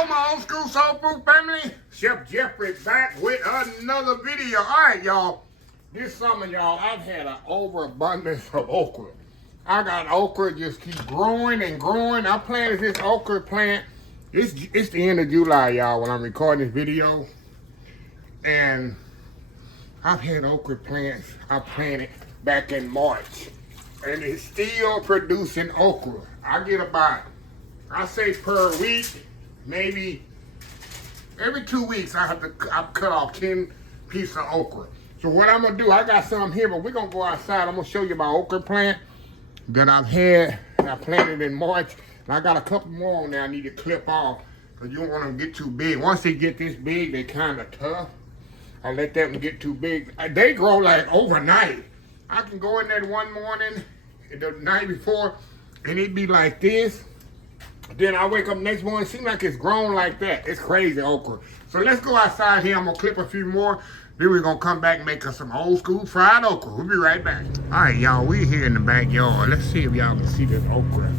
Hello, my old school soul food family. Chef Jeffrey back with another video. All right, y'all. This summer, y'all, I've had an overabundance of okra. I got okra just keep growing and growing. I planted this okra plant. It's the end of July, y'all, when I'm recording this video. And I've had okra plants I planted back in March. And it's still producing okra. I get about, I say per week, maybe every 2 weeks I cut off 10 pieces of okra. So what I'm gonna do, I got some here, but we're gonna go outside. I'm gonna show you my okra plant that I've had. I planted in March. And I got a couple more on there I need to clip off because you don't want them to get too big. Once they get this big, they kind of tough. I let them get too big. They grow like overnight. I can go in there one morning, the night before, and it be like this. Then I wake up next morning, it seems like it's grown like that. It's crazy okra. So let's go outside here. I'm gonna clip a few more. Then we're gonna come back and make us some old school fried okra. We'll be right back. All right, y'all, we're here in the backyard. Let's see if y'all can see this okra.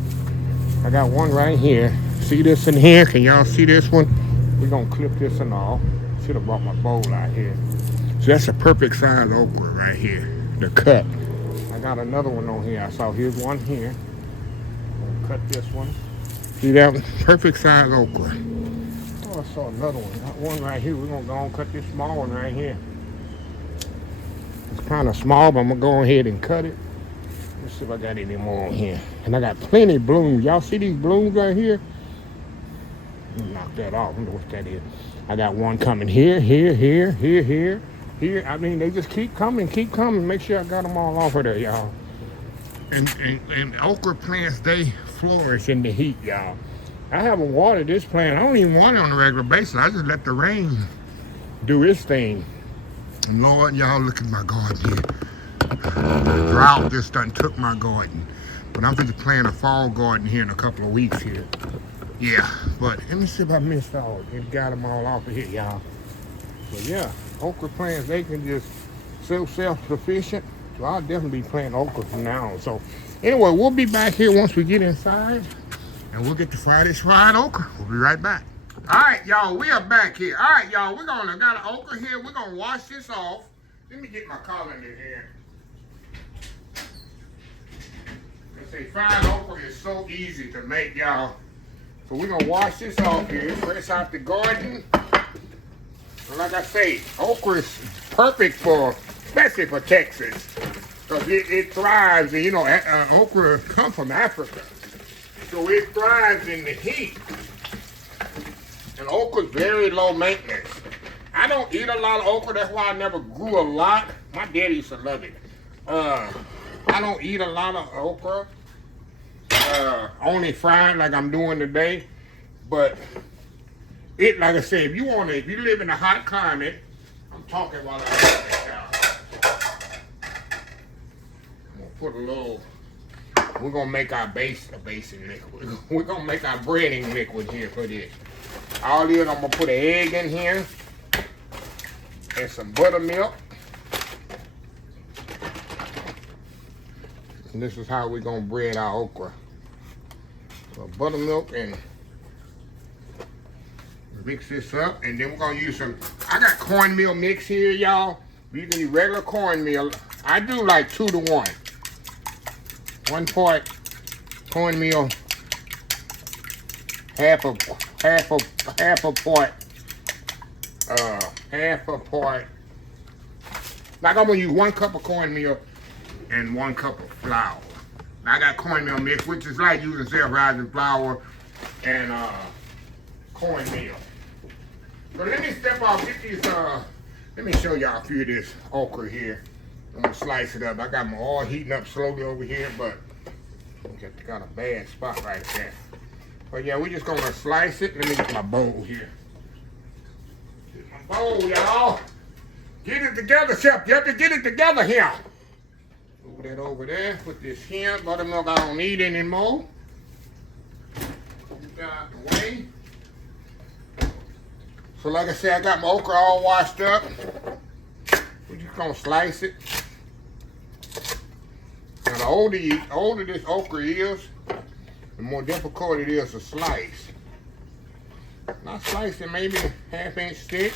I got one right here. See this in here? Can y'all see this one? We're gonna clip this and all. Should have brought my bowl out here. So that's a perfect size okra right here. The cut. I got another one on here. I saw here's one here. I'm gonna cut this one. See that one? Perfect size okra. Oh, I saw another one. Got one right here. We're gonna go and cut this small one right here. It's kind of small, but I'm gonna go ahead and cut it. Let's see if I got any more on here. And I got plenty of blooms. Y'all see these blooms right here? Knock that off. I wonder what that is. I got one coming here. I mean, they just keep coming. Make sure I got them all off of there, y'all. And okra plants, they flourish in the heat, y'all. I haven't watered this plant. I don't even water it on a regular basis. I just let the rain do its thing. And Lord, y'all, look at my garden here. The drought just done took my garden. But I'm going to plant a fall garden here in a couple of weeks here. Yeah, but let me see if I missed all. It got them all off of here, y'all. But yeah, okra plants, they can just self-sufficient. So I'll definitely be planting okra from now on. So anyway, we'll be back here once we get inside. And we'll get to fry this fried okra. We'll be right back. All right, y'all, we are back here. All right, y'all, got an okra here. We're going to wash this off. Let me get my colander here. They say fried okra is so easy to make, y'all. So we're going to wash this off here. Fresh out the garden. And like I say, okra is perfect especially for Texas. Because it thrives, and you know, okra comes from Africa. So it thrives in the heat. And okra's very low maintenance. I don't eat a lot of okra, that's why I never grew a lot. My daddy used to love it. I don't eat a lot of okra. Only fried like I'm doing today. But it, like I said, if you live in a hot climate, I'm talking while I'm doing this, y'all. I'm gonna put a little. We're gonna make our basing liquid. We're gonna make our breading liquid here for this. All this, I'm gonna put an egg in here and some buttermilk. And this is how we're gonna bread our okra. So buttermilk, and mix this up, and then we're gonna use some. I got cornmeal mix here, y'all. You can use regular cornmeal. I do like 2 to 1. 1 part cornmeal, half a part. Like I'm gonna use 1 cup of cornmeal and 1 cup of flour. Now I got cornmeal mix, which is like using self-rising flour and cornmeal. So let me step off, get these. Let me show y'all a few of this okra here. I'm gonna slice it up. I got my oil heating up slowly over here, but I got a bad spot right there. But yeah, we're just gonna slice it. Let me get my bowl here. Get my bowl, y'all. Get it together, Chef. You have to get it together here. Move that over there. Put this here. Buttermilk I don't need anymore. Move that out the way. So like I said, I got my okra all washed up. We're just gonna slice it. Now the older this okra is, the more difficult it is to slice. I sliced it maybe half-inch thick.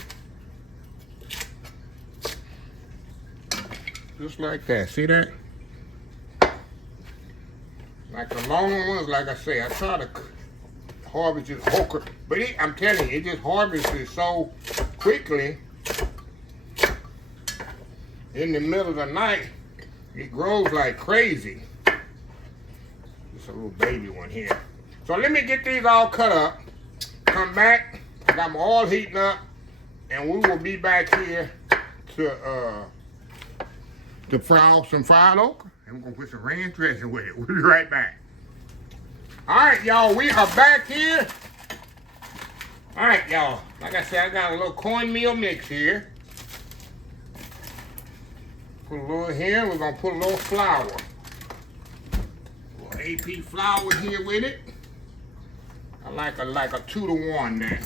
Just like that. See that? Like the long ones, like I say, I try to harvest this okra, but I'm telling you, it just harvests so quickly. In the middle of the night, it grows like crazy. Just a little baby one here. So let me get these all cut up. Come back. I got my oil heating up, and we will be back here to fry off some fried okra, and we're gonna put some ranch dressing with it. We'll be right back. All right, y'all, we are back here. All right, y'all. Like I said, I got a little cornmeal mix here. Put a little here. We're gonna put a little flour. A little AP flour here with it. I like a 2-to-1 there.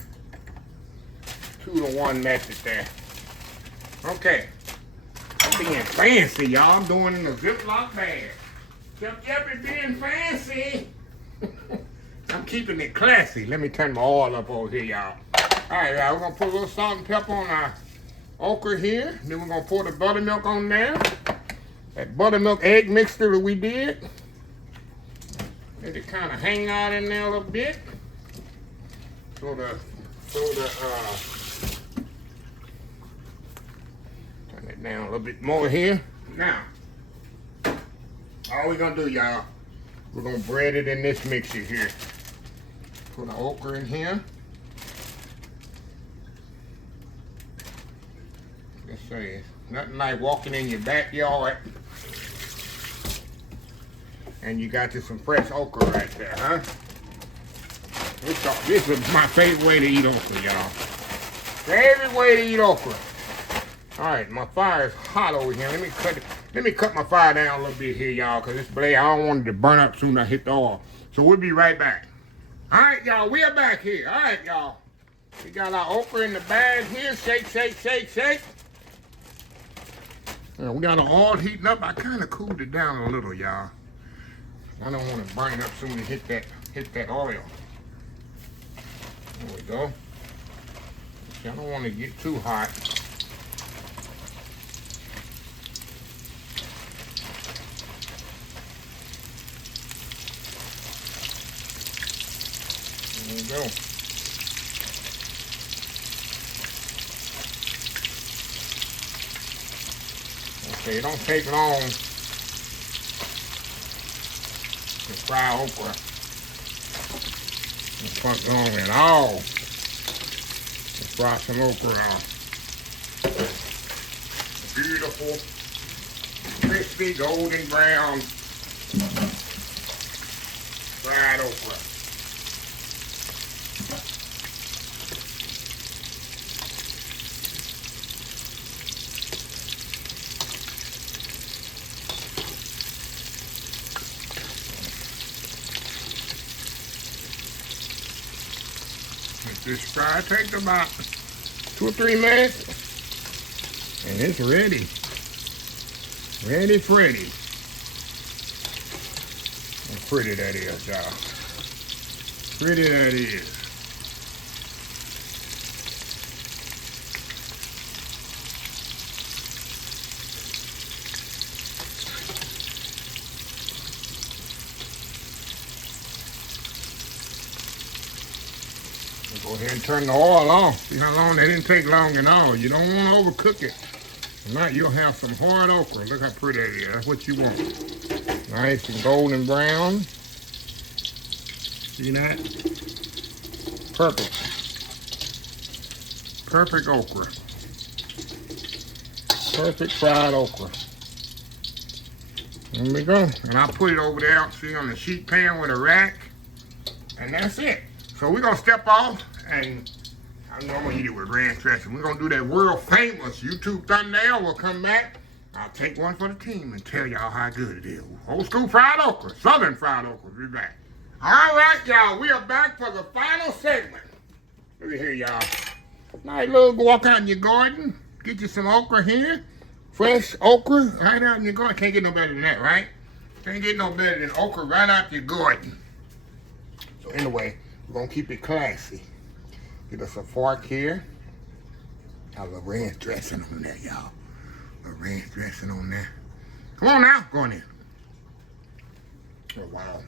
2-to-1 method there. Okay. I'm being fancy, y'all. I'm doing it in a Ziploc bag. Chef Jeff is being fancy. I'm keeping it classy. Let me turn my oil up over here, y'all. All right, y'all. We're gonna put a little salt and pepper on our okra here. Then we're gonna pour the buttermilk on there. That buttermilk egg mixture that we did. Let it kind of hang out in there a little bit. So turn it down a little bit more here. Now, all we're gonna do, y'all, we're gonna bread it in this mixture here. Put the okra in here. Let's say, nothing like walking in your backyard and you got you some fresh okra right there, huh? This is my favorite way to eat okra, y'all. Favorite way to eat okra. All right, my fire is hot over here. Let me cut my fire down a little bit here, y'all, because this blade, I don't want it to burn up soon as I hit the oil. So we'll be right back. All right, y'all, we are back here. All right, y'all. We got our okra in the bag here. Shake, shake, shake, shake. Yeah, we got our oil heating up. I kind of cooled it down a little, y'all. I don't want to burn it up soon as it hit that oil. There we go. See, I don't want to get too hot. There we go. Okay, it don't take long to fry okra. It's not long at all to fry some okra now. Beautiful, crispy, golden brown fried okra. This fry takes about 2 or 3 minutes, and it's ready. Ready, Freddy. How pretty that is, y'all. Pretty that is. Go ahead and turn the oil on. See how long that didn't take long at all. You don't want to overcook it. If not, you'll have some hard okra. Look how pretty that is. That's what you want. Nice and golden brown. See that? Perfect. Perfect okra. Perfect fried okra. There we go. And I'll put it over there, see, on the sheet pan with a rack. And that's it. So we're going to step off, and I'm going to eat it with ranch dressing. We're going to do that world famous YouTube thumbnail. We'll come back. I'll take one for the team and tell y'all how good it is. Old school fried okra, southern fried okra. We'll be back. All right, y'all. We are back for the final segment. Look at here, y'all. Nice little walk out in your garden. Get you some okra here. Fresh okra right out in your garden. Can't get no better than that, right? Can't get no better than okra right out your garden. So anyway, we're going to keep it classy. Get us a fork here. Got a little ranch dressing on there, y'all. A ranch dressing on there. Come on now, go in there. Oh, wow.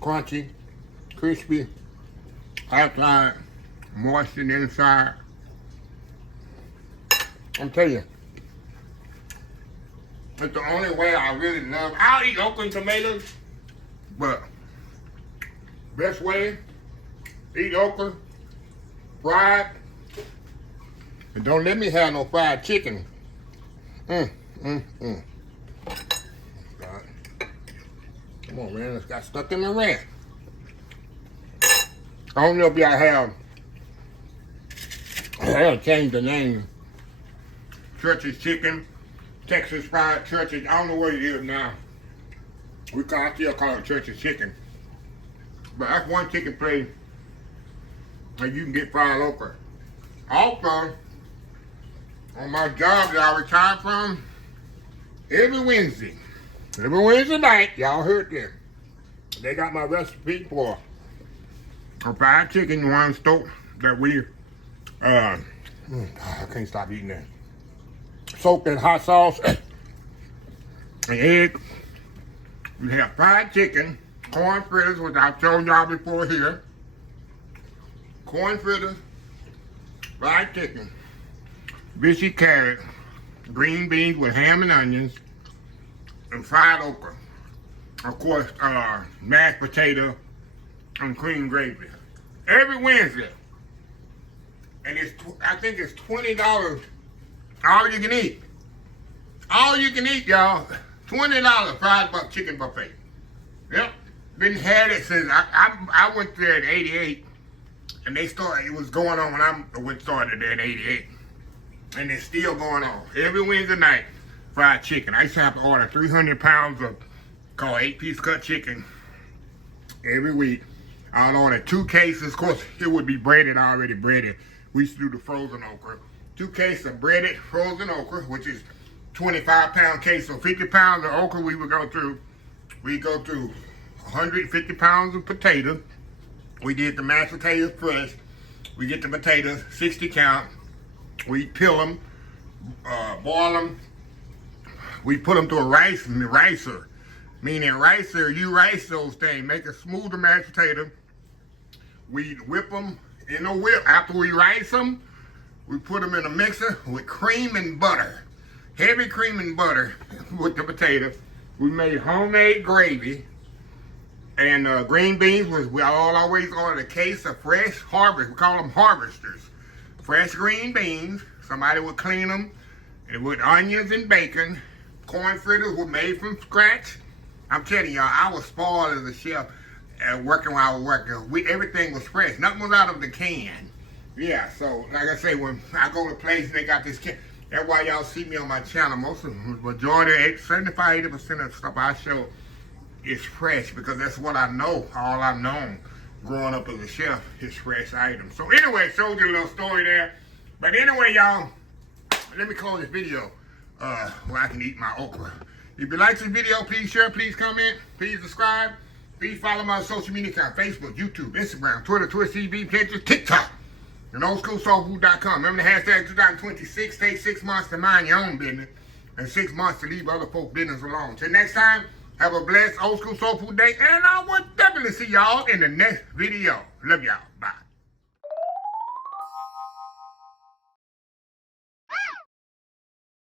Crunchy, crispy, outside, moist in the inside. I'm telling you, it's the only way I really love. I'll eat okra and tomatoes, but best way, eat okra, fried, and don't let me have no fried chicken. God. Come on, man, it's got stuck in my ranch. I don't know if y'all have, I have changed the name. Church's Chicken, Texas Fried Church's. I don't know what it is now. I still call it Church's Chicken. But that's one chicken place that you can get fried okra. Also, on my job that I retired from, every Wednesday night, y'all heard this, they got my recipe for a fried chicken, one stove that we, I can't stop eating that. Soaked in hot sauce and egg. We have fried chicken, corn fritters, which I've shown y'all before here. Corn fritters, fried chicken, biscuit carrot, green beans with ham and onions, and fried okra. Of course, mashed potato and cream gravy. Every Wednesday. And I think it's $20. All you can eat. All you can eat, y'all. $20 fried chicken buffet. Yep. Been had it since I went there in '88, and it was going on when I started there in '88. And it's still going on. Every Wednesday night, fried chicken. I used to have to order 300 pounds of called 8-piece cut chicken every week. I'd order 2 cases. Of course, it would be breaded, already breaded. We used to do the frozen okra. 2 cases of breaded frozen okra, which is 25-pound case. So 50 pounds of okra we would go through. We go through 150 pounds of potatoes. We did the mashed potatoes fresh. We get the potatoes, 60 count. We peel them, boil them. We put them through a ricer. Meaning ricer, you rice those things, make a smoother mashed potato. We whip them in a whip. After we rice them, we put them in a mixer with cream and butter. Heavy cream and butter with the potato. We made homemade gravy. And green beans, we always order a case of fresh harvest. We call them harvesters. Fresh green beans. Somebody would clean them. And with onions and bacon. Corn fritters were made from scratch. I'm telling y'all, I was spoiled as a chef working while I was working. Everything was fresh. Nothing was out of the can. Yeah, so like I say, when I go to places and they got this can, that's why y'all see me on my channel. Most of the majority, 75-80% of the stuff I show is fresh because that's what I know. All I've known growing up as a chef is fresh items. So anyway, showed you a little story there. But anyway, y'all, let me close this video where I can eat my okra. If you like this video, please share, please comment, please subscribe. Please follow my social media account, Facebook, YouTube, Instagram, Twitter, Twitch TV, Pinterest, TikTok, and oldschoolsoulfood.com. Remember the hashtag 2026, take 6 months to mind your own business and 6 months to leave other folks' business alone. Till next time, have a blessed Old School Soul Food day, and I will definitely see y'all in the next video. Love y'all.